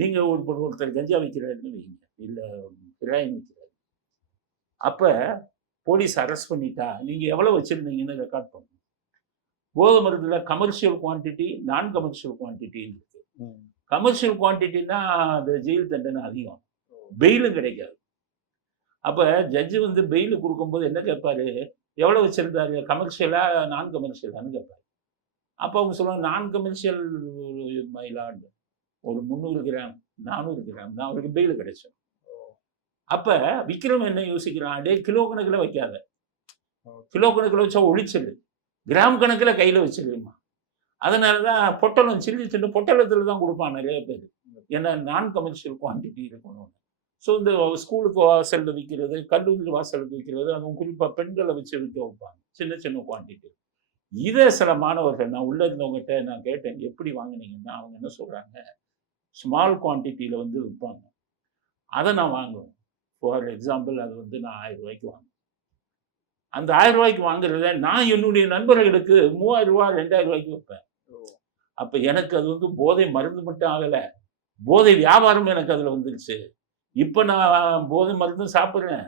நீங்கள் ஒருத்தர் கஞ்சா விற்கிறாருன்னு வைங்க, இல்லை ஹெராயின் விற்கிறாரு. அப்போ போலீஸ் அரெஸ்ட் பண்ணிட்டா நீங்கள் எவ்வளோ வச்சுருந்தீங்கன்னு ரெக்கார்ட் பண்ணணும். போதை மருந்துல கமர்ஷியல் குவான்டிட்டி, நான் கமர்ஷியல் குவான்டிட்டின்னு இருக்கு. கமர்ஷியல் குவான்டிட்டின்னா அது ஜெயில் தண்டனை அதிகம், பெயிலும் கிடைக்காது. அப்போ ஜட்ஜு வந்து பெயில் கொடுக்கும்போது என்ன கேட்பாரு, எவ்வளோ வச்சுருந்தாரு, கமர்ஷியலா நான் கமர்ஷியலான்னு கேட்பாரு. அப்போ அவங்க சொல்லுவாங்க நான் கமர்ஷியல் மயிலாண்டு ஒரு 300 கிராம் 400 கிராம் தான் அவருக்கு பெயில் கிடைச்சோம். அப்போ விக்ரம் என்ன யோசிக்கிறான், டே கிலோ கணக்கில் வைக்காத, கிலோ கணக்கில் வச்சா ஒழிச்சிடு, கிராம் கணக்கில் கையில் வச்சிருமா. அதனால தான் பொட்டலம் சின்ன பொட்டலத்தில் தான் கொடுப்பான் நிறைய பேர், ஏன்னா நான் கமர்ஷியல் குவான்டிட்டி இருக்கணும். ஸோ இந்த ஸ்கூலுக்கு வாசலில் விற்கிறது, கல்லூரி வாசலுக்கு விற்கிறது, அதுவும் குறிப்பாக பெண்களை வச்சு விற்க வைப்பாங்க சின்ன சின்ன குவான்டிட்டி. இதை சில மாணவர்கள், நான் உள்ள இருந்தவங்ககிட்ட நான் கேட்டேன் எப்படி வாங்கினீங்கன்னா, அவங்க என்ன சொல்கிறாங்க, ஸ்மால் குவான்டிட்டியில் வந்து விற்பாங்க, அதை நான் வாங்குவேன். ஃபார் எக்ஸாம்பிள் அது வந்து நான் 1000 ரூபாய்க்கு வாங்குவேன். அந்த 1000 ரூபாய்க்கு வாங்குறத நான் என்னுடைய நண்பர்களுக்கு 3000 ரூபா 2000 ரூபாய்க்கு வைப்பேன். அப்போ எனக்கு அது வந்து போதை மருந்து மட்டும் ஆகலை, போதை வியாபாரம் எனக்கு அதில் வந்துருச்சு. இப்போ நான் போதை மருந்தும் சாப்பிட்றேன்,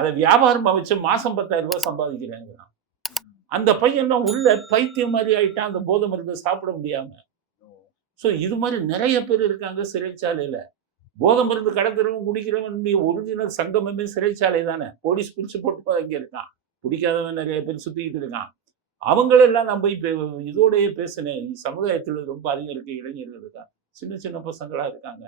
அதை வியாபாரமாக வச்சு மாதம் 10,000 ரூபாய் சம்பாதிக்கிறேங்கிறான். அந்த பையன் தான் உள்ள பைத்தியம் மாதிரி ஆகிட்டான் அந்த போதை மருந்தை சாப்பிட முடியாமல். ஸோ இது மாதிரி நிறைய பேர் இருக்காங்க சிறைச்சாலையில். போதை மருந்து கடத்துறவன் குடிக்கிறவன் ஒரிஜினல் சங்கமமே சிறைச்சாலை தானே. போலீஸ் பிடிச்சி போட்டு அங்கே இருக்கான், பிடிக்காதவன் நிறைய பேர் சுற்றிக்கிட்டு இருக்கான். அவங்களெல்லாம் நான் போய் இதோடையே பேசினேன். சமுதாயத்தில் ரொம்ப அதிகம் இருக்க இளைஞர்கள் இருக்காங்க, சின்ன சின்ன பசங்களாக இருக்காங்க.